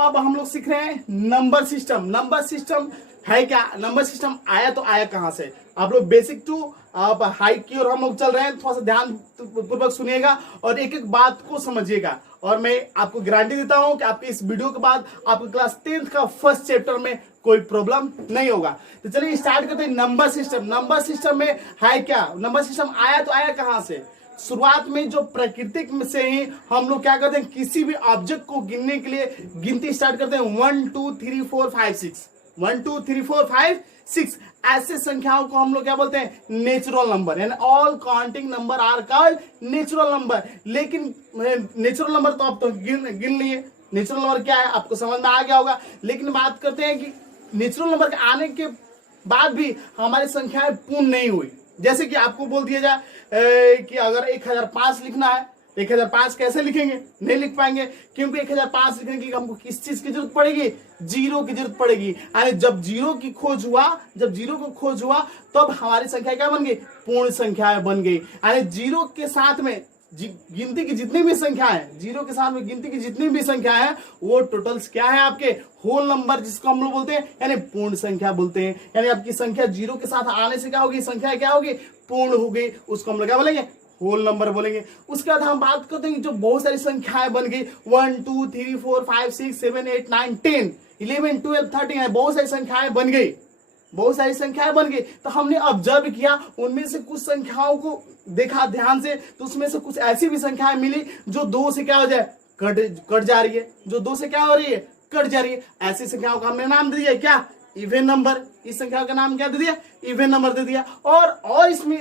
अब हम लोग सीख रहे हैं नंबर सिस्टम। नंबर सिस्टम है क्या, नंबर सिस्टम आया तो आया कहां से। आप लोग बेसिक टू आप हाई की ओर हम लोग चल रहे हैं, थोड़ा सा ध्यान पूर्वक सुनिएगा और एक एक बात को समझिएगा। और मैं आपको गारंटी देता हूं कि आपके इस वीडियो के बाद आपको क्लास 10th का फर्स्ट चैप्टर में कोई प्रॉब्लम नहीं होगा। तो चलिए स्टार्ट करते हैं नंबर सिस्टम। नंबर सिस्टम में है क्या, नंबर सिस्टम आया तो आया कहां से। शुरुआत में जो प्राकृतिक में से ही हम लोग क्या करते हैं, किसी भी ऑब्जेक्ट को गिनने के लिए गिनती स्टार्ट करते हैं 1 2 3 4 5 6, 1 2 3 4 5 6 ऐसे संख्याओं को हम लोग क्या बोलते हैं, नेचुरल नंबर। यानी all counting number are called natural number. लेकिन नेचुरल नंबर तो आप तो गिन लिए, नेचुरल नंबर क्या है आपको समझ में आ गया होगा। लेकिन बात करते हैं कि नेचुरल नंबर के आने के बाद भी हमारी संख्याएं पूर्ण नहीं हुई। जैसे कि आपको बोल दिया जाए कि अगर 1005 लिखना है, 1005 कैसे लिखेंगे, नहीं लिख पाएंगे, क्योंकि 1005 लिखने के लिए हमको किस चीज की जरूरत पड़ेगी, जीरो की जरूरत पड़ेगी। यानी जब जीरो की खोज हुआ, जब जीरो को खोज हुआ तब हमारी संख्या क्या बन गई, पूर्ण संख्याएं बन गई। यानी जीरो के साथ में गिनती की जितनी भी संख्या है, जीरो के साथ में गिनती की जितनी भी संख्या है वो टोटल्स क्या है आपके होल नंबर, जिसको हम लोग बोलते हैं यानी पूर्ण संख्या बोलते हैं। यानी आपकी संख्या जीरो के साथ आने से क्या होगी, संख्या क्या होगी, पूर्ण हो गई, उसको हम लोग क्या बोलेंगे, होल नंबर बोलेंगे। उसके बाद हम बात करते हैं जो बहुत सारी संख्याएं बन गई 1 2 3 4 5 6 7 8 9 10 11 12 13, बहुत सारी संख्याएं बन गई, बहुत सारी संख्याएं बन गई। तो हमने ऑब्जर्व किया, उनमें से कुछ संख्याओं को देखा ध्यान से, तो उसमें से कुछ ऐसी भी संख्याएं मिली जो 2 से क्या हो जाए, कट जा रही है, जो 2 से क्या हो रही है, कट जा रही है। ऐसी संख्याओं का हमने नाम दे दिया क्या, इवन नंबर। इस संख्या का नाम क्या दे दिया, इवन नंबर दे दिया। और इसमें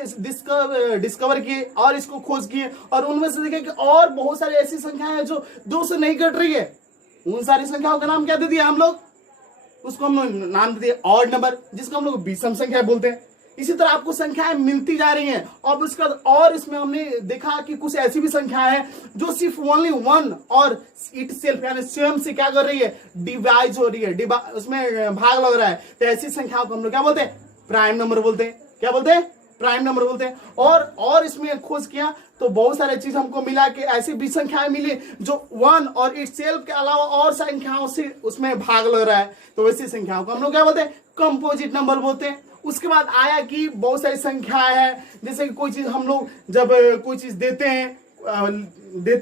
डिस्कवर किए और इसको खोज किए और उनमें से देखे कि और बहुत सारी ऐसी संख्याएं हैं जो 2 से नहीं कट रही है। उन सारी संख्याओं का नाम क्या दे दिया हम लोग, उसको हम लोग नाम दे दिया ऑड नंबर, जिसको हम लोग विषम संख्या बोलते हैं। इसी तरह आपको संख्याएं मिलती जा रही हैं। और उसका और इसमें हमने देखा कि कुछ ऐसी भी संख्याएं हैं जो सिर्फ ओनली वन और इट सेल्फ यानी स्वयं से क्या कर रही है, डिवाइड हो रही है, उसमें भाग लग रहा है। तो ऐसी संख्याओं को हम लोग क्या बोलते हैं, प्राइम नंबर बोलते हैं। क्या बोलते हैं, प्राइम नंबर बोलते हैं। और इसमें खोज किया तो बहुत सारे चीज हमको मिला कि ऐसी भी संख्याएं मिली जो वन और इट सेल्फ के अलावा और संख्याओं से उसमें भाग लग रहा है। तो वैसी संख्याओं को हम लोग क्या बोलते हैं, कंपोजिट नंबर बोलते हैं। उसके बाद आया कि बहुत सारी संख्याएं हैं, जैसे कि कोई चीज हम लोग जब कोई चीज देते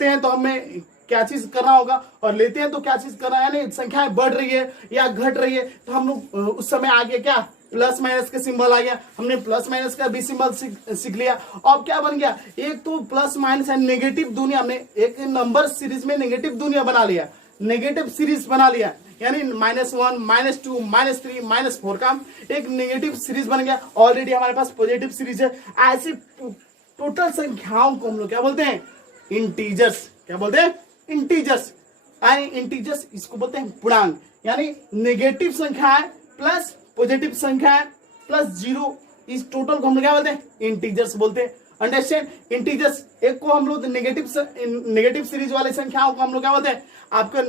हैं तो हमें क्या चीज करना होगा, और लेते हैं तो क्या चीज करना है, यानी संख्याएं बढ़ रही है या घट रही है तो हम लोग उस समय आगे क्या प्लस माइनस का सिंबल आ गया, हमने प्लस माइनस का भी सिंबल सीख लिया। अब क्या बन गया, एक तो प्लस माइनस है नेगेटिव दुनिया में, एक नंबर सीरीज में नेगेटिव दुनिया बना लिया, नेगेटिव सीरीज बना लिया, यानी -1 -2 -3 -4 का एक नेगेटिव सीरीज बन गया। ऑलरेडी हमारे पास पॉजिटिव सीरीज है। ऐसी टोटल संख्याओं को हम लोग क्या बोलते हैं, इंटीजर्स। क्या बोलते हैं, इंटीजर्स। यानी इंटीजर्स इसको बोलते हैं पूर्णांक, यानी नेगेटिव संख्याएं प्लस पॉजिटिव संख्याएं प्लस जीरो, इस टोटल को हम लोग क्या बोलते हैं, इंटीजर्स बोलते हैं। अंडरस्टैंड, इंटीजर्स एक को हम लोग नेगेटिव सीरीज वाले संख्याओं को हम लोग क्या बोलते हैं, आपका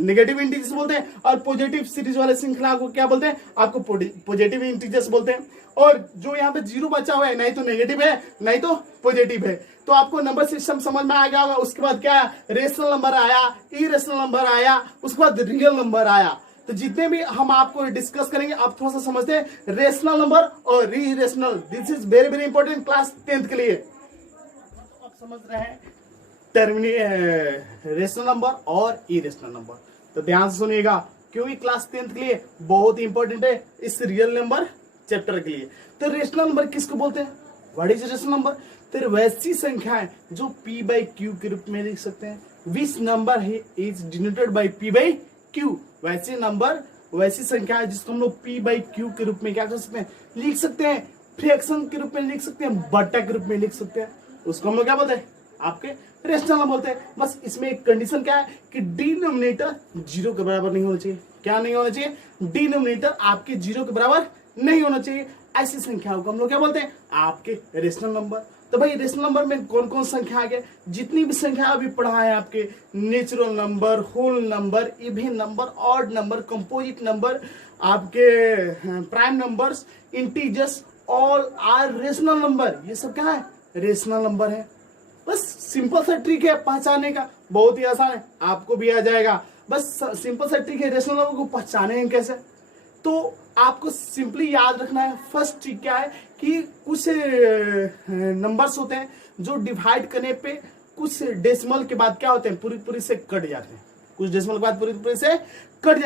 नेगेटिव इंटीजर्स बोलते हैं। और पॉजिटिव सीरीज वाले संख्या को क्या बोलते हैं, आपको पॉजिटिव इंटीजर्स बोलते हैं। और जो यहाँ पे जीरो बचा हुआ है, नहीं तो नेगेटिव है नहीं तो पॉजिटिव है। तो आपको नंबर सिस्टम समझ में आ गया होगा। उसके बाद क्या, रेशनल नंबर आया, इरेशनल नंबर आया, उसके बाद रियल नंबर आया। तो जितने भी हम आपको डिस्कस करेंगे आप थोड़ा सा समझते हैं रेशनल नंबर और irrational. This is very very important class 10th के लिए। आप समझ रहे हैं रेशनल नंबर और इरेशनल नंबर, तो ध्यान से सुनिएगा क्योंकि क्लास 10th के लिए बहुत इंपॉर्टेंट है इस रियल नंबर चैप्टर के लिए। तो रेशनल नंबर किसको बोलते हैं, व्हाट इज रेशनल नंबर। तो वैसी संख्याएं जो p/q के रूप में लिख सकते हैं, which number is denoted by p/q। वैसे नंबर, वैसी संख्या है जिसको हम लोग p/q के रूप में क्या कर सकते हैं, लिख सकते हैं। फ्रैक्शन के रूप में लिख सकते हैं, बटा के रूप में लिख सकते हैं, उसको हम लोग क्या बोलते हैं, आपके रेशनल नंबर बोलते हैं। बस इसमें एक कंडीशन क्या है कि डिनोमिनेटर 0 के बराबर नहीं होना चाहिए। क्या नहीं होना चाहिए, डिनोमिनेटर आपके 0 के बराबर नहीं होना चाहिए। ऐसी संख्याओं को हम लोग क्या बोलते हैं, आपके रेशनल नंबर। तो भाई रेशनल नंबर में कौन कौन संख्या आ गया, जितनी भी संख्या अभी पढ़ा है आपके, natural number, whole number, even number, odd number, composite number, आपके prime numbers, integers, all are rational number. ये सब क्या है, रेशनल नंबर है। बस सिंपल सा ट्रिक है पहचानने का, बहुत ही आसान है, आपको भी आ जाएगा। बस सिंपल सा ट्रिक है, रेशनल नंबर को पहचानेंगे कैसे। तो आपको सिंपली याद रखना है, फर्स्ट ट्रिक क्या है कि कुछ नंबर्स होते हैं जो डिवाइड करने पे कुछ डेसिमल के बाद क्या होते हैं, पूरी पूरी से कट जाते हैं। कुछ डेसिमल के बाद पूरी पूरी से कट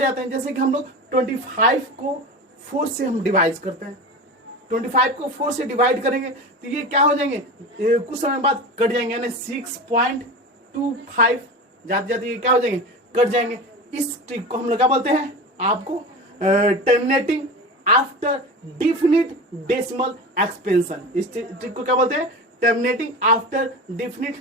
जाते हैं। जैसे कि हम लोग 25 को 4 से हम डिवाइड करते हैं, 25 को 4 से डिवाइड करेंगे तो ये क्या हो जाएंगे, कुछ समय बाद कट जाएंगे, यानी 6.25 जाते जाते ये क्या हो जाएंगे, कट जाएंगे। इस ट्रिक को हम लोग क्या बोलते हैं, आपको terminating after definite decimal expansion. इस ट्रिक को क्या बोलते हैं, terminating after definite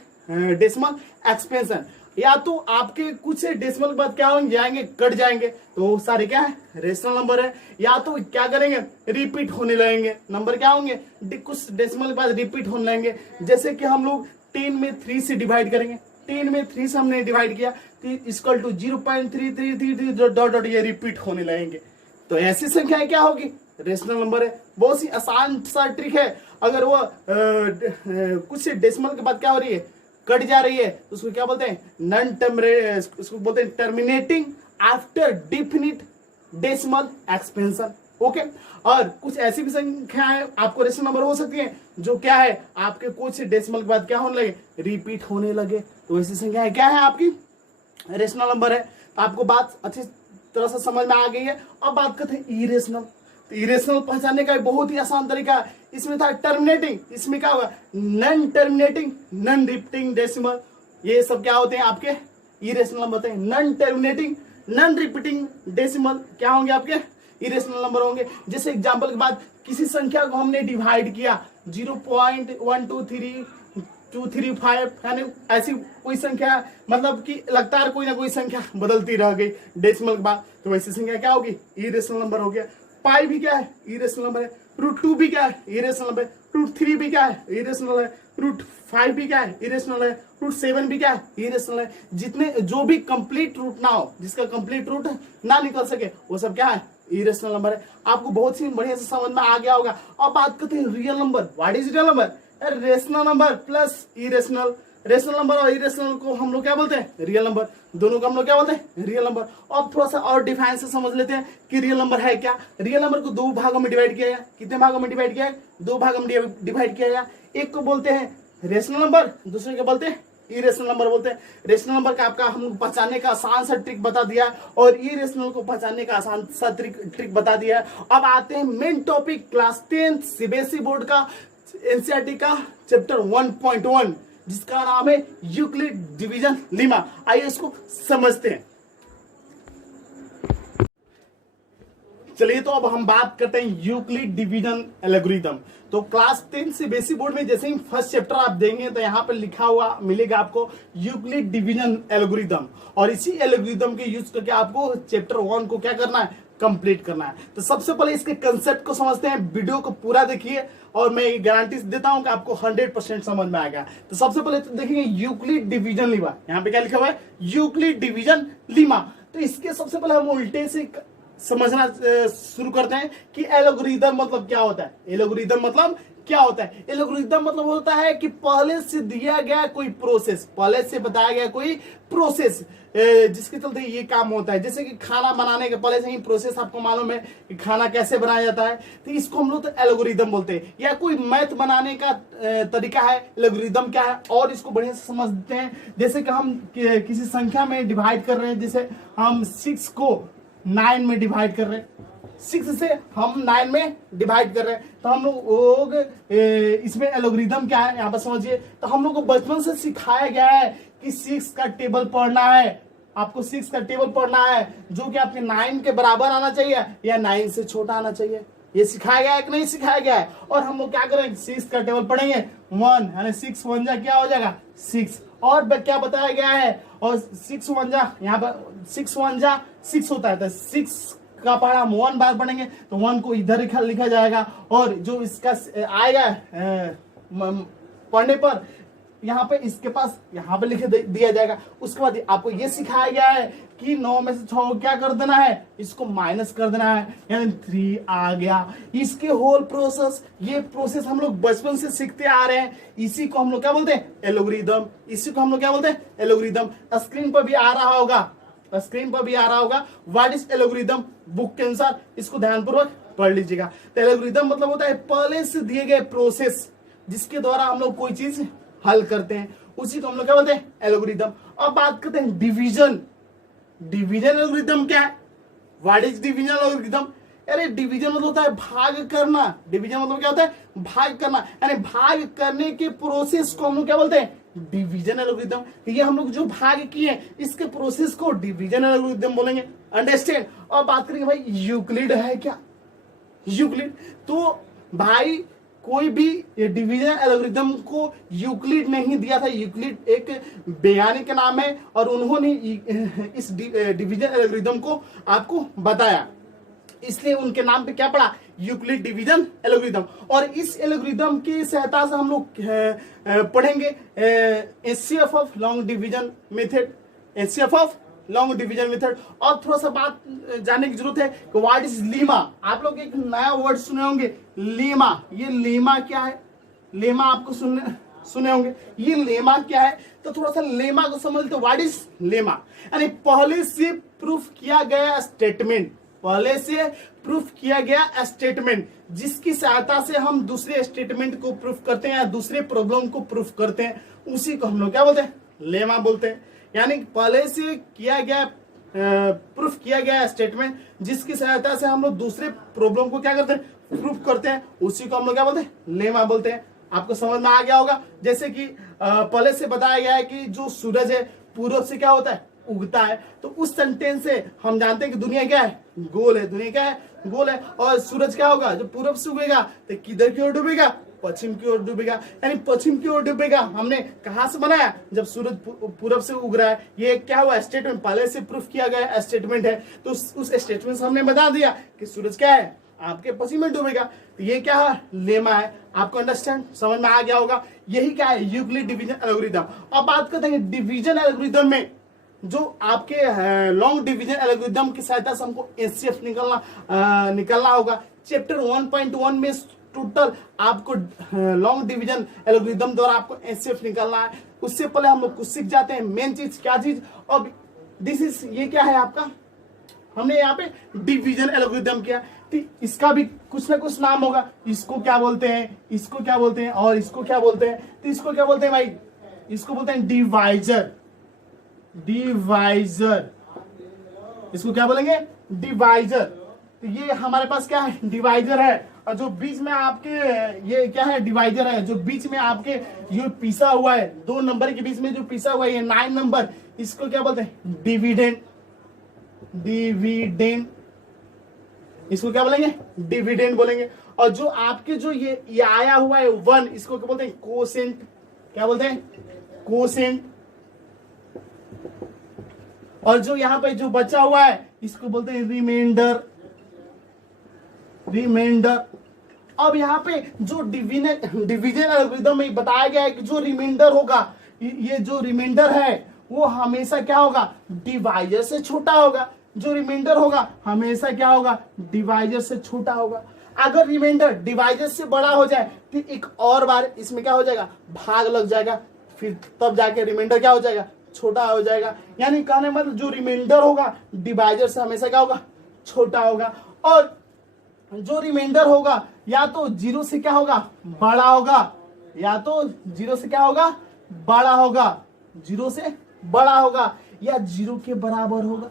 decimal expansion. या तो आपके कुछ डेसिमल के बाद क्या होंगे, जाएंगे, कट जाएंगे, तो सारे क्या है, रेशनल नंबर है। या तो क्या करेंगे, रिपीट होने लगेंगे, नंबर क्या होंगे, कुछ डेसिमल के बाद रिपीट होने लगेंगे। जैसे कि हम लोग 10 में 3 से डिवाइड करेंगे, 10 में 3 से हमने डिवाइड किया तो इक्वल टू 0.3333 डॉट डॉट ये रिपीट होने लगेंगे। तो ऐसी संख्या क्या होगी, रेशनल नंबर है। बहुत ही आसान सा ट्रिक है। अगर वो कुछ डेसिमल के बाद क्या हो रही है, कट जा रही है, तो उसको क्या बोलते हैं, उसको बोलते हैं terminating after definite decimal expansion. Okay, और कुछ ऐसी भी संख्याएं आपको रेशनल नंबर हो सकती है जो क्या है, आपके कुछ डेसिमल के बाद क्या होने लगे, रिपीट होने लगे, तो ऐसी संख्याएं क्या है, आपकी रेशनल नंबर है। तो आपको बात अच्छी तरह से समझ में आ गई है। अब बात करते हैं इरेशनल। तो इरेशनल पहचानने का बहुत ही आसान तरीका है। इसमें था टर्मिनेटिंग, इसमें क्या होगा, non terminating, non repeating decimal. ये सब क्या होते हैं, आपके इरेशनल नंबर होते हैं। Non terminating, non repeating decimal क्या होंगे, आपके इरेशनल नंबर होंगे। जैसे एग्जांपल के बाद किसी संख्या को हमने डिवाइड किया 0.123 यानी ऐसी कोई संख्या, मतलब कि लगातार कोई ना कोई संख्या बदलती रह गई डेसिमल के बाद, तो वैसी संख्या क्या होगी, इरेशनल नंबर हो गया। पाई भी क्या है, इरेशनल नंबर है। √2 भी क्या है, इरेशनल नंबर है। √3 भी क्या है, इरेशनल है। √5 भी क्या है, इरेशनल है। √7 भी क्या है, इरेशनल है। जितने जो भी कंप्लीट रूट ना हो, जिसका कंप्लीट रूट ना निकल सके, वो सब क्या है, इरेशनल नंबर है। आपको बहुत ही बढ़िया से समझ में आ गया होगा। अब बात करते हैं real number. What is real number, rational number plus irrational. Rational number और इरेशनल को हम लोग क्या बोलते हैं, रियल नंबर। दोनों को हम लोग क्या बोलते हैं, रियल नंबर। अब थोड़ा सा और डिफाइन से समझ लेते हैं कि रियल नंबर है क्या। रियल नंबर को 2 भागों में डिवाइड किया गया। कितने भागों में डिवाइड किया है, 2 भागों में डिवाइड किया गया। एक को बोलते हैं रेशनल नंबर, दूसरे को बोलते हैं इरेशनल नंबर बोलते हैं। रेशनल नंबर का आपका हम पहचानने का आसान सा ट्रिक बता दिया और इरेशनल को पहचानने का आसान सा ट्रिक बता दिया। अब आते हैं main topic, class 10 CBSE board का एनसीईआरटी का चैप्टर 1.1, जिसका नाम है यूक्लिड डिवीजन लीमा। आइए इसको समझते हैं। चलिए तो अब हम बात करते हैं यूक्लिड डिवीजन एल्गोरिथम। तो क्लास 10 से बेसिक बोर्ड में जैसे ही फर्स्ट चैप्टर आप देंगे तो यहाँ पे लिखा हुआ मिलेगा आपको यूक्लिड डिवीजन एल्गोरिथम, और इसी एल्गोरिथम के यूज करके आपको चैप्टर 1 को क्या करना है, कंप्लीट करना है। तो सबसे पहले इसके कंसेप्ट को समझते हैं। वीडियो को पूरा देखिए और मैं गारंटी देता हूं कि आपको 100% समझ में आएगा। तो सबसे पहले तो देखेंगे यूक्लिड डिवीजन लीमा। यहाँ पे क्या लिखा हुआ है, यूक्लिड डिवीजन लीमा। तो इसके सबसे पहले हम उल्टे से समझना शुरू करते हैं कि एल्गोरिथम मतलब क्या होता है। एल्गोरिथम मतलब क्या होता है, एल्गोरिथम मतलब होता है कि पहले से दिया गया कोई प्रोसेस, पहले से बताया गया कोई प्रोसेस जिसके चलते ये काम होता है। जैसे कि खाना बनाने के पहले से ही प्रोसेस आपको मालूम है कि खाना कैसे बनाया जाता है, तो इसको हम लोग तो एल्गोरिथम बोलते हैं। या कोई मैथ बनाने का तरीका है, एल्गोरिथम क्या है, और इसको बढ़िया से समझते हैं। जैसे कि हम किसी संख्या में डिवाइड कर रहे हैं, जैसे हम 6 को 9 में डिवाइड कर रहे हैं, 6 से हम 9 में डिवाइड कर रहे हैं, तो हम लोग इसमें एल्गोरिथम क्या है यहाँ पर समझिए। तो हम लोग को बचपन से सिखाया गया है कि 6 का टेबल पढ़ना है, आपको 6 का टेबल पढ़ना है जो कि आपके 9 के बराबर आना चाहिए या 9 से छोटा आना चाहिए। ये सिखाया गया है कि नहीं सिखाया गया है। और हम लोग क्या करेंगे, 6 का टेबल पढ़ेंगे 1 यानी 6 1 जा क्या हो जाएगा 6, और क्या बताया गया है, और 6 1 जा यहाँ पर 6 1 जा 6 होता है, तो 6 का पढ़ा हम 1 बार पढ़ेंगे तो 1 को इधर लिखा जाएगा, और जो इसका आएगा पढ़ने पर यहाँ पे इसके पास यहाँ पे लिख दिया जाएगा। उसके बाद आपको ये सिखाया गया है कि 9 में से 6 को क्या कर देना है, इसको माइनस कर देना है, यानी 3 आ गया। इसके होल प्रोसेस, ये प्रोसेस हम लोग बचपन से सीखते आ रहे हैं। इसी को हम लोग क्या बोलते हैं, एल्गोरिथम। इसी को हम लोग क्या बोलते हैं, एल्गोरिथम। स्क्रीन पर भी आ रहा होगा, स्क्रीन पर भी आ रहा होगा। व्हाट इज एल्गोरिदम बुक के अनुसार, इसको ध्यानपूर्वक पढ़ लीजिएगा। तो एल्गोरिदम मतलब होता है पहले से दिए गए प्रोसेस जिसके द्वारा हम लोग कोई चीज हल करते हैं, उसी को हम लोग क्या बोलते हैं एल्गोरिदम। अब बात करते हैं डिवीजन। डिवीजन एल्गोरिदम क्या है? What is division algorithm? अरे डिवीजन मतलब होता है भाग करना। डिवीजन मतलब क्या होता है? भाग करना, यानी भाग करने के प्रोसेस को हम लोग क्या बोलते हैं? Division algorithm. ये हम लोग जो भाग किए इसके प्रोसेस को डिवीजन एल्गोरिदम बोलेंगे। अंडरस्टैंड? और बात करेंगे भाई यूक्लिड है क्या? यूक्लिड तो भाई कोई भी डिवीजन एल्गोरिदम को यूक्लिड नहीं दिया था। यूक्लिड एक वैज्ञानिक का नाम है और उन्होंने इस डिवीजन एल्गोरिदम को आपको बताया, इसलिए उनके नाम पे क्या पड़ा? Euclid division algorithm. और इस एल्गोरिदम की सहायता से हम लोग पढ़ेंगे HCF of long division method, HCF of long division method. और थोड़ा सा बात जानने की जरूरत है कि व्हाट इज लीमा। आप लोग एक नया वर्ड सुने होंगे लीमा। ये लीमा क्या है? लेमा आपको सुने होंगे। ये लेमा क्या है? तो थोड़ा सा लेमा को समझ लेते। What is lemma? यानी पहले से प्रूफ किया गया स्टेटमेंट, पहले से प्रूफ किया गया स्टेटमेंट जिसकी सहायता से हम दूसरे स्टेटमेंट को प्रूफ करते हैं या दूसरे प्रॉब्लम को प्रूफ करते हैं, उसी को हम लोग क्या बोलते हैं? लेमा बोलते हैं। यानी पहले से किया गया प्रूफ किया गया स्टेटमेंट जिसकी सहायता से हम लोग दूसरे प्रॉब्लम को क्या करते हैं? प्रूफ करते हैं, उसी को हम लोग क्या बोलते हैं? लेमा बोलते हैं। आपको समझ में आ गया होगा। जैसे कि पहले से बताया गया है कि जो सूरज है पूरब से क्या होता है? उगता है। तो उस सेंटेंस से हम जानते हैं कि दुनिया क्या है? गोल है। दुनिया क्या है? गोल है। और सूरज क्या होगा? जब पूरब से उगेगा तो किधर की ओर डूबेगा? पश्चिम की ओर डूबेगा। यानी पश्चिम की ओर डूबेगा हमने कहां से बनाया? जब सूरज पूरब से उग रहा है। ये क्या हुआ? स्टेटमेंट पहले से प्रूफ किया गया स्टेटमेंट है। तो उस स्टेटमेंट से हमने बता दिया कि सूरज क्या है? आपके पश्चिम में डूबेगा। तो ये क्या है? लेमा है। आपको अंडरस्टैंड समझ में आ गया होगा। यही क्या है? Euclid division algorithm. अब बात करते हैं डिवीजन एल्गोरिदम में जो आपके लॉन्ग डिवीजन एल्गोरिदम की सहायता से हमको एचसीएफ निकलना होगा। चैप्टर 1.1 में टोटल आपको लॉन्ग डिवीजन एल्गोरिदम द्वारा आपको एचसीएफ निकालना है। उससे पहले हम लोग कुछ सीख जाते हैं। मेन चीज क्या चीज? और दिस इज ये क्या है आपका? हमने यहाँ पे डिवीजन एल्गोरिदम किया। तो इसका भी कुछ ना कुछ नाम होगा। इसको क्या बोलते हैं? इसको क्या बोलते हैं? और इसको क्या बोलते हैं? तो इसको क्या बोलते हैं भाई? इसको बोलते हैं डिवाइजर। डिवाइजर, इसको क्या बोलेंगे? डिवाइजर। तो ये हमारे पास क्या है? डिवाइजर है। और जो बीच में आपके ये क्या है? डिवाइजर है। जो बीच में आपके ये पिसा हुआ है, 2 नंबर के बीच में जो पिसा हुआ है ये 9 नंबर, इसको क्या बोलते हैं? डिविडेंड। डिविडेंड, इसको क्या बोलेंगे? डिविडेंड बोलेंगे। और जो आपके जो ये आया हुआ है 1, इसको क्या बोलते हैं? कोसेंट। क्या बोलते हैं? कोसेंट। और जो यहाँ पे जो बचा हुआ है इसको बोलते हैं रिमाइंडर। रिमाइंडर। अब यहाँ पे जो डिवीजन एल्गोरिदम में बताया गया है कि जो रिमाइंडर होगा, ये जो रिमाइंडर है वो हमेशा क्या होगा? डिवाइजर से छोटा होगा। जो रिमाइंडर होगा हमेशा क्या होगा? डिवाइजर से छोटा होगा। अगर रिमाइंडर डिवाइजर से बड़ा हो जाए तो एक और बार इसमें क्या हो जाएगा? भाग लग जाएगा, फिर तब जाके रिमाइंडर क्या हो जाएगा? छोटा हो जाएगा। यानी कहने मतलब जो रिमाइंडर होगा डिवाइजर से हमेशा क्या होगा? छोटा होगा। और जो रिमाइंडर होगा या तो 0 से क्या होगा? बड़ा होगा, या तो 0 से क्या होगा? बड़ा होगा। 0 से बड़ा होगा या 0 के बराबर होगा।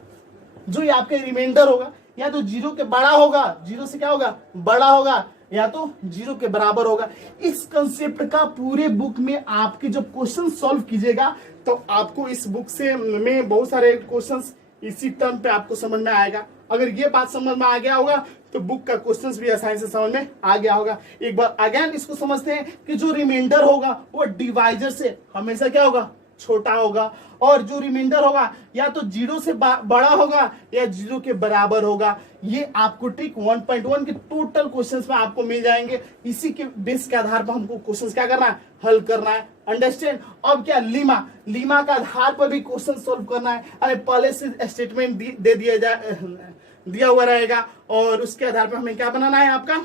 जो ये आपके रिमाइंडर होगा या तो 0 के बड़ा होगा, 0 से क्या होगा? बड़ा होगा, या तो 0 के बराबर होगा। इस कंसेप्ट का पूरे बुक में आपके जब क्वेश्चन सॉल्व कीजिएगा तो आपको इस बुक से में बहुत सारे क्वेश्चंस इसी टर्म पे आपको समझ में आएगा। अगर ये बात समझ में आ गया होगा तो बुक का क्वेश्चंस भी आसानी से समझ में आ गया होगा। एक बार अगेन इसको समझते हैं कि जो रिमाइंडर होगा वो डिवाइजर से हमेशा क्या होगा? छोटा होगा। और जो रिमाइंडर होगा या तो 0 से बड़ा होगा या 0 के बराबर होगा। ये आपको ट्रिक 1.1 के टोटल क्वेश्चंस में आपको मिल जाएंगे। इसी के बेस के आधार पर हमको क्वेश्चंस क्या करना है? हल करना है। अंडरस्टैंड? अब क्या लीमा, लीमा का आधार पर भी क्वेश्चन सोल्व करना है। अरे पहले से स्टेटमेंट दे दिया हुआ रहेगा और उसके आधार पर हमें क्या बनाना है? आपका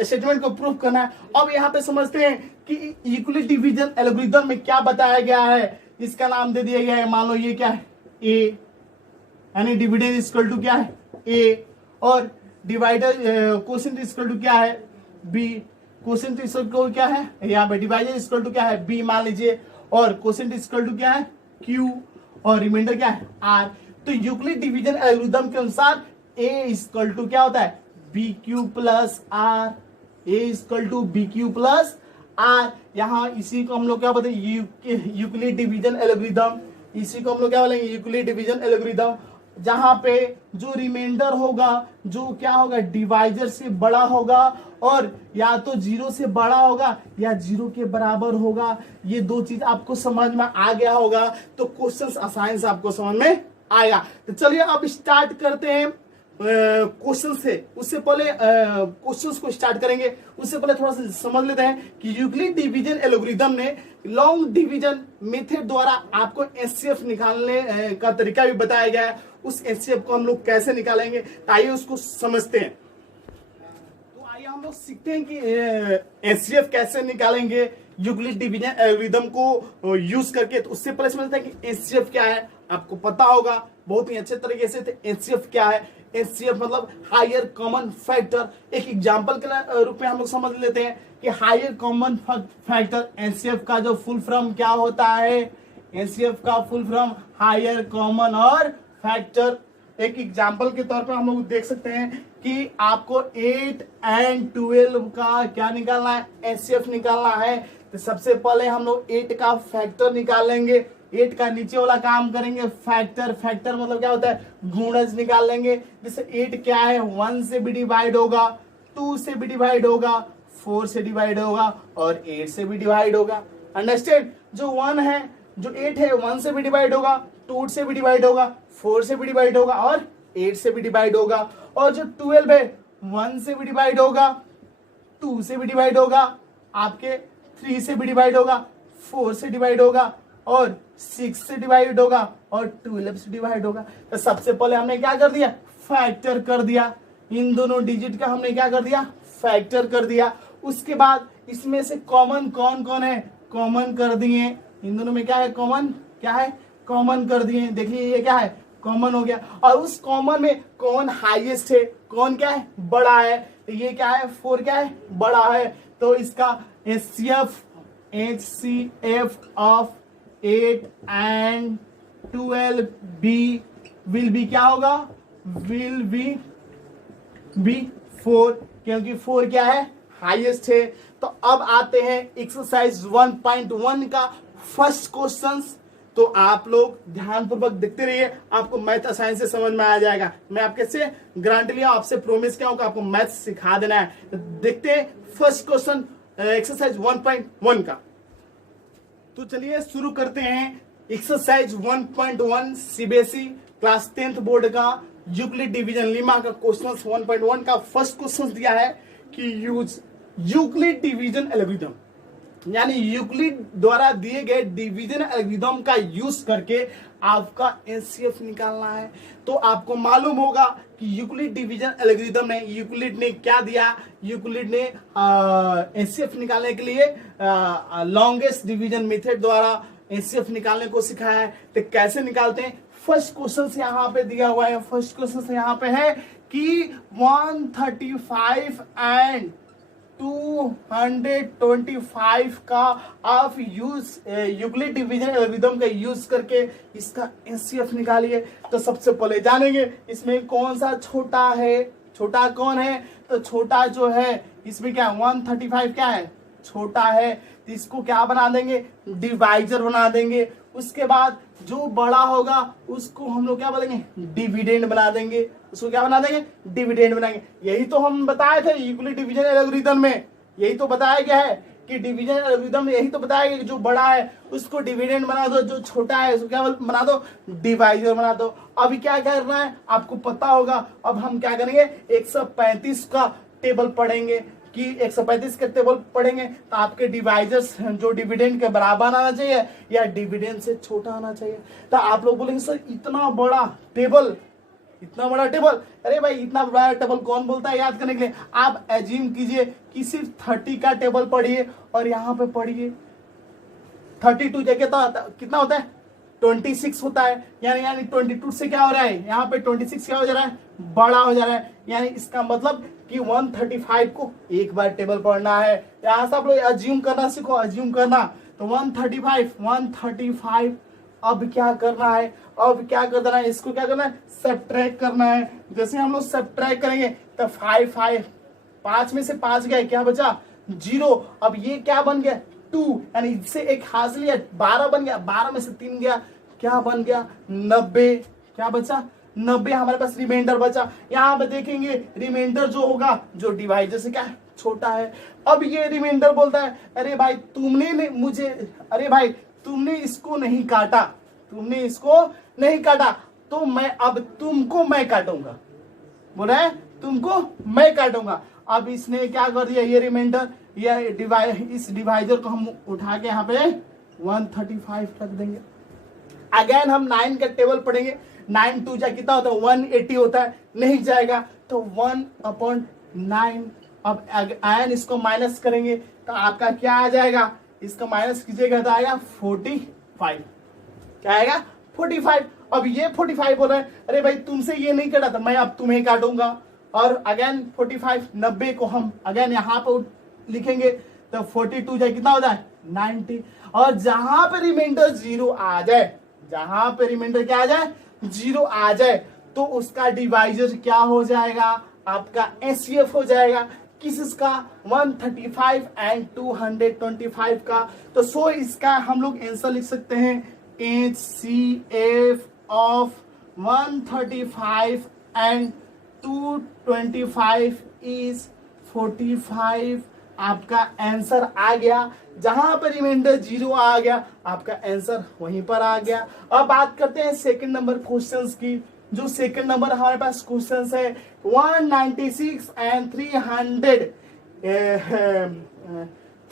स्टेटमेंट को प्रूफ करना है। अब यहाँ पे समझते हैं कि यूक्लिड डिवीजन एल्गोरिथम में क्या बताया गया है इसका नाम दे दिया गया है, मान लो ये क्या है ए, यानी डिविडेंड इक्वल टू क्या है ए, और डिवाइडर क्वोशिएंट इक्वल टू क्या है बी, क्वोशिएंट इक्वल टू क्या है यहाँ पे डिवाइडर इक्वल टू क्या है बी मान लीजिए, और क्वोशिएंट इक्वल टू क्या है क्यू, और रिमाइंडर क्या है आर। तो यूक्लिड डिवीजन एल्गोरिथम के अनुसार ए इक्वल टू क्या होता है B Q plus R, A equal to B Q plus R. यहाँ इसी को हम लोग क्या बोलते हैं यूक्लिड डिवीजन एल्गोरिथम, इसी को हम लोग क्या बोलेंगे यूक्लिड डिवीजन एल्गोरिथम, जहां पे जो रिमाइंडर होगा जो क्या होगा डिवाइजर से बड़ा होगा, और या तो 0 से बड़ा होगा या 0 के बराबर होगा। ये दो चीज आपको समझ में आ गया होगा तो क्वेश्चंस आसानी से आपको समझ में आएगा। तो चलिए अब स्टार्ट करते हैं क्वेश्चन से। उससे पहले क्वेश्चंस को स्टार्ट करेंगे उससे पहले थोड़ा सा समझ लेते हैं कि यूक्लिड डिवीजन एल्गोरिथम ने लॉन्ग डिवीजन मेथड द्वारा आपको एचसीएफ निकालने का तरीका भी बताया गया है। उस एचसीएफ को हम लोग कैसे निकालेंगे आइए उसको समझते हैं। तो आइए हम लोग सीखते हैं कि एचसीएफ कैसे निकालेंगे यूक्लिड डिवीजन एल्गोरिथम को यूज करके। तो उससे पहले समझते हैं कि एचसीएफ क्या है, आपको पता होगा बहुत ही अच्छे तरीके से। तो एचसीएफ क्या है, एचसीएफ मतलब हायर कॉमन फैक्टर। एक एग्जांपल के रूप में हम लोग समझ लेते हैं कि हायर कॉमन फैक्टर एचसीएफ का जो फुल फॉर्म क्या होता है, एचसीएफ का फुल फॉर्म हायर कॉमन और फैक्टर। एक एग्जांपल के तौर पर हम लोग देख सकते हैं कि आपको 8 और 12 का क्या निकालना है एचसीएफ निकालना है। तो सबसे पहले हम लोग 8 का फैक्टर निकालेंगे, 8 का नीचे वाला काम करेंगे फैक्टर, फैक्टर मतलब क्या होता है गुणज निकाल लेंगे। जैसे 8 क्या है 1 से भी डिवाइड होगा, 2 से भी डिवाइड होगा, 4 से डिवाइड होगा और 8 से भी डिवाइड होगा। अंडरस्टैंड, जो 1 है जो 8 है 1 से भी डिवाइड होगा, 2 से भी डिवाइड होगा, 4 से भी डिवाइड होगा और 8 से भी डिवाइड होगा। और जो 12 है 1 से भी डिवाइड होगा, 2 से भी डिवाइड होगा, आपके 3 से भी डिवाइड होगा, 4 से डिवाइड होगा और 6 से डिवाइड होगा और 12 से डिवाइड होगा। तो सबसे पहले हमने क्या कर दिया फैक्टर कर दिया, इन दोनों डिजिट का हमने क्या कर दिया फैक्टर कर दिया। उसके बाद इसमें से कॉमन कौन कौन है कॉमन कर दिए, इन दोनों में क्या है कॉमन, क्या है कॉमन कर दिए। देखिए ये क्या है कॉमन हो गया, और उस कॉमन में कौन हाईएस्ट है कौन क्या है बड़ा है। तो ये क्या है 4 क्या है बड़ा है। तो इसका HCF of 8 and 12 will be क्या होगा विल बी 4, क्योंकि 4 क्या है हाईएस्ट है। तो अब आते हैं एक्सरसाइज 1.1 का फर्स्ट क्वेश्चन। तो आप लोग ध्यानपूर्वक देखते रहिए, आपको मैथ आसानी से समझ में आ जाएगा। मैं आपके से गारंटी लिया, आपसे प्रोमिस किया हूं कि आपको मैथ सिखा देना है। तो देखते हैं फर्स्ट क्वेश्चन एक्सरसाइज 1.1 का। तो चलिए शुरू करते हैं exercise 1.1 CBSE class 10th board का यूक्लिड डिवीजन लीमा का क्वेश्चन 1.1 का फर्स्ट क्वेश्चन दिया है कि यूज यूक्लिड डिवीजन एल्गोरिथम, यानी यूक्लिड द्वारा दिए गए डिवीजन एल्गोरिथम का यूज करके आपका एचसीएफ निकालना है। तो आपको मालूम होगा कि यूक्लिड डिवीजन एल्गोरिथम में यूक्लिड ने क्या दिया, यूक्लिड ने एचसीएफ निकालने के लिए लॉन्गेस्ट डिवीजन मेथड द्वारा एचसीएफ निकालने को सिखाया है। तो कैसे निकालते हैं फर्स्ट क्वेश्चन यहाँ पे दिया हुआ है। फर्स्ट क्वेश्चन यहाँ पे है कि 135 एंड 225 का आप यूज यूक्लिड डिवीजन एल्गोरिथम का यूज करके इसका एचसीएफ निकालिए। तो सबसे पहले जानेंगे इसमें कौन सा छोटा है, छोटा कौन है। तो छोटा जो है इसमें क्या 135 क्या है छोटा है, तो इसको क्या बना देंगे डिवाइजर बना देंगे। उसके बाद जो बड़ा होगा उसको हम लोग क्या बोलेंगे डिविडेंड बना देंगे, उसको क्या बना देंगे डिविडेंड बनाएंगे। यही तो हम बताए थे यूक्लिड डिवीजन एल्गोरिथम में, यही तो बताया गया है कि डिवीजन एल्गोरिथम में यही तो बताया गया कि जो बड़ा है उसको डिविडेंड बना दो, जो छोटा है उसको क्या बना दो डिवाइजर बना दो। अभी क्या करना है आपको पता होगा। अब हम क्या करेंगे 135 का टेबल पढ़ेंगे कि 135 के टेबल पढ़ेंगे तो आपके डिवाइजर्स जो डिविडेंड के बराबर आना चाहिए या डिविडेंड से छोटा आना चाहिए। तो आप लोग बोलेंगे सर इतना बड़ा टेबल, इतना बड़ा टेबल, अरे भाई इतना बड़ा टेबल कौन बोलता है याद करने के लिए। आप एज्यूम कीजिए कि सिर्फ 30 का टेबल पढ़िए और यहाँ पे पढ़िए 32 जगह तो कितना होता है 26 होता है, यानी 22 से क्या हो रहा है यहाँ पे 26 क्या हो जा रहा है, बड़ा हो जा रहा है। यानी इसका मतलब कि 135 को एक बार टेबल पढ़ना है। यहाँ से आप लोग अज्यूम करना सीखो, अज्यूम करना। तो 135 अब क्या करना है, अब क्या करना है, इसको क्या करना है, सब्ट्रैक्ट करना है। जैसे हम लोग सब्ट्रैक्ट करेंगे तो 5 में से 5 गए, क्या बचा 0। अब ये क्या बन गया 2, यानी इससे एक हाथ लिया 12 बन गया, 12 में से 3 गया, क्या बन गया 90। क्या बचा 90, हमारे पास रिमाइंडर बचा। यहाँ पे देखेंगे रिमाइंडर जो होगा, जो डिवाइडर से क्या छोटा है। अब ये रिमाइंडर बोलता है अरे भाई तुमने इसको नहीं काटा, तुमने इसको नहीं काटा, तो मैं अब तुमको मैं काटूंगा, बोला है तुमको मैं काटूंगा। अब इसने क्या कर दिया, ये रिमाइंडर या इस डिवाइजर को हम उठा के यहाँ पे 135 रख देंगे। अगेन हम 9 का टेबल पढ़ेंगे। 9 2 जा कितना होता है 180 होता है, नहीं जाएगा तो 1/9। अब आयन इसको माइनस करेंगे तो आपका क्या आ जाएगा, इसको माइनस कीजिएगा तो आएगा 45। क्या आएगा 45। अब ये 45 बोल रहा है अरे भाई तुमसे ये नहीं कटा था, मैं अब तुम्हें काटूंगा। और अगेन 45, 90 को हम अगेन यहाँ पे लिखेंगे तो 42 जाए कितना हो जाए 90। और जहां पे रिमाइंडर 0 आ जाए, जहां पे रिमाइंडर क्या आ जाए 0 आ जाए, तो उसका डिवाइजर क्या हो जाएगा, आपका एचसीएफ हो जाएगा। किसका 135 एंड 225 का। तो सो इसका हम लोग आंसर लिख सकते हैं HCF ऑफ 135 एंड 225 इज 45। आपका आंसर आ गया। जहां पर रिमाइंडर 0 आ गया आपका आंसर वहीं पर आ गया। अब बात करते हैं सेकंड नंबर क्वेश्चंस की। जो सेकंड नंबर हमारे पास क्वेश्चंस है 196 एंड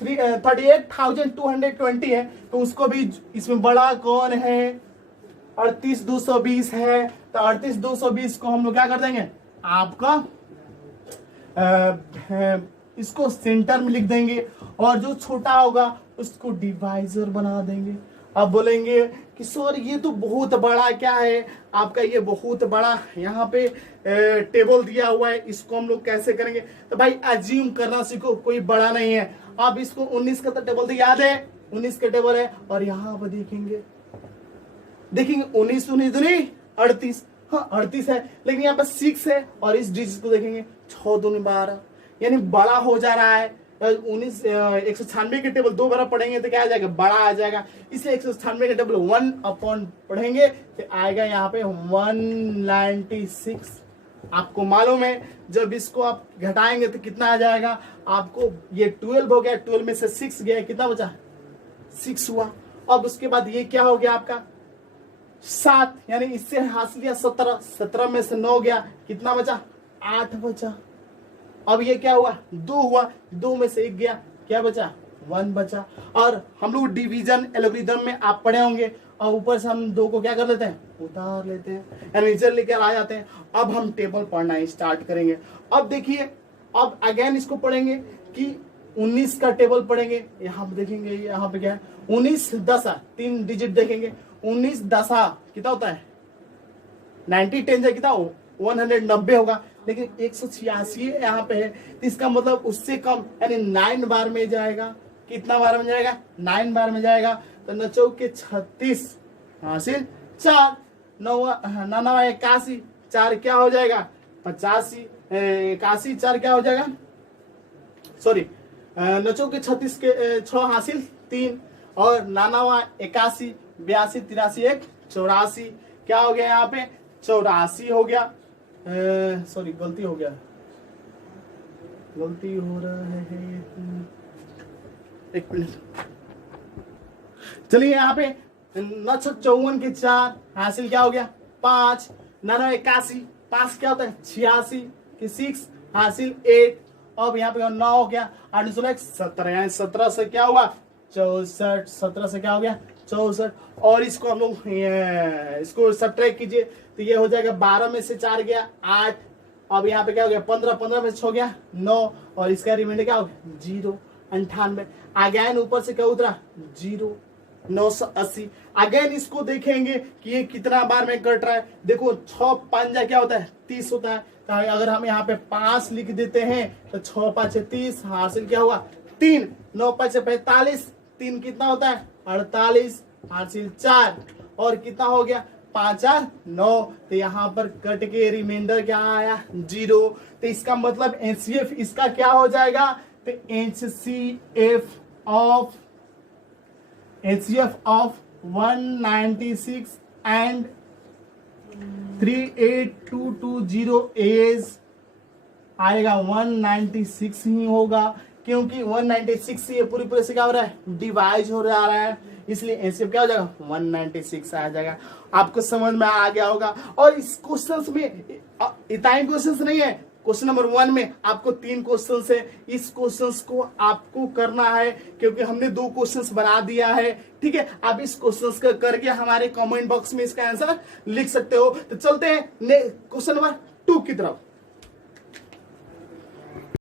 38,220 है, तो उसको भी इसमें बड़ा कौन है 38,220 है। तो 38,220 को हम लोग क्या कर देंगे, आपका इसको सेंटर में लिख देंगे और जो छोटा होगा उसको डिवाइजर बना देंगे। अब बोलेंगे कि सर ये तो बहुत बड़ा क्या है आपका, ये बहुत बड़ा यहाँ पे टेबल दिया हुआ है, इसको हम लोग कैसे करेंगे। तो भाई अज्यूम करना सीखो, कोई बड़ा नहीं है। आप इसको 19 का तो टेबल तो याद है, 19 का टेबल है। और यहाँ पर देखेंगे 19 दूनी 38, हाँ 38 है, लेकिन यहाँ पर 6 है। और इस डिजिट को देखेंगे 6 दूनी 12, यानी बड़ा हो जा रहा है। 196 के टेबल 2 बार पढ़ेंगे तो क्या आ जाएगा, बड़ा आ जाएगा। इसलिए 196 के टेबल 1 अपॉन पढ़ेंगे तो आएगा यहाँ पे 196। आपको मालूम है जब इसको आप घटाएंगे तो कितना आ जाएगा आपको, ये 12 हो गया, 12 में से 6 गया, कितना बचा 6 हुआ। अब उसके बाद ये क्या हो गया आपका 7, यानी इससे हासिल किया 17, 17 में से 9 गया, कितना बचा 8 बचा। अब ये क्या हुआ 2 हुआ, 2 में से 1 गया, क्या बचा 1 बचा। और हम लोग डिवीजन एल्गोरिथम में आप पढ़े होंगे, और ऊपर से हम 2 को क्या कर लेते हैं, उतार लेते हैं, यानी नीचे लेकर आ जाते हैं। अब हम टेबल पढ़ना स्टार्ट करेंगे। अब देखिए, अब अगेन इसको पढ़ेंगे कि 19 का टेबल पढ़ेंगे। यहाँ पे देखेंगे, यहाँ पे क्या है 19 10, 3 डिजिट देखेंगे। 19 10 कितना होता है 90 10 से कितना हो 190 होगा, लेकिन 186 यहाँ पे है, तो इसका मतलब उससे कम, यानी 9 बार में जाएगा। कितना बार में जाएगा 9 बार में जाएगा। तो 9 चौके 36 हासिल 4, 9 81, 4 क्या हो जाएगा 85, 81 4 क्या हो जाएगा, सॉरी 9 चौके 36 के 6 हासिल 3, और 9 81 82 83 1 84, क्या हो गया यहाँ पे 84 हो गया। सॉरी गलती हो गया, गलती हो रहा है, एक मिनट। चलिए यहाँ पे 9 54 के 4 हासिल क्या हो गया 5, 9 81 5 क्या होता है 86 के 6 हासिल 8। अब यहाँ पे 9 हो गया, 8 17, यानी 17 से क्या हुआ 64, 17 से क्या हो गया 64। और इसको हम लोग इसको सब्ट्रैक्ट कीजिए तो ये हो जाएगा 12 में से 4 गया 8। अब यहाँ पे क्या हो गया 15, 15 में से 6 गया 9, और इसका रिमाइंडर क्या हो गया 0, 98। अगेन ऊपर से क्या उतरा 0, 980। अगेन इसको देखेंगे कि ये कितना बार में कट रहा है। देखो 6 पंजा क्या होता है 30 होता है, तो अगर हम यहाँ पे 5 लिख देते हैं तो 6 5 30, हासिल क्या हुआ 3, 9 5 45, 3 कितना होता है 48, हासिल 4, और कितना हो गया 5 4 9। तो यहाँ पर कट के रिमाइंडर क्या आया 0। तो इसका मतलब एचसीएफ इसका क्या हो जाएगा, तो HCF of 196 and 38220 is आएगा 196 ही होगा, क्योंकि 196 से ये पूरी से क्या हो रहा है डिवाइड हो रहा है, इसलिए एचसीएफ क्या हो जाएगा 196 आ जाएगा। आपको समझ में आ गया होगा। और इस क्वेश्चन में इतना क्वेश्चन नहीं है, क्वेश्चन नंबर 1 में आपको 3 क्वेश्चन है। इस क्वेश्चन को आपको करना है क्योंकि हमने 2 क्वेश्चन बना दिया है, ठीक है। आप इस क्वेश्चन को करके हमारे कमेंट बॉक्स में इसका आंसर लिख सकते हो। तो चलते हैं क्वेश्चन नंबर 2 की तरफ।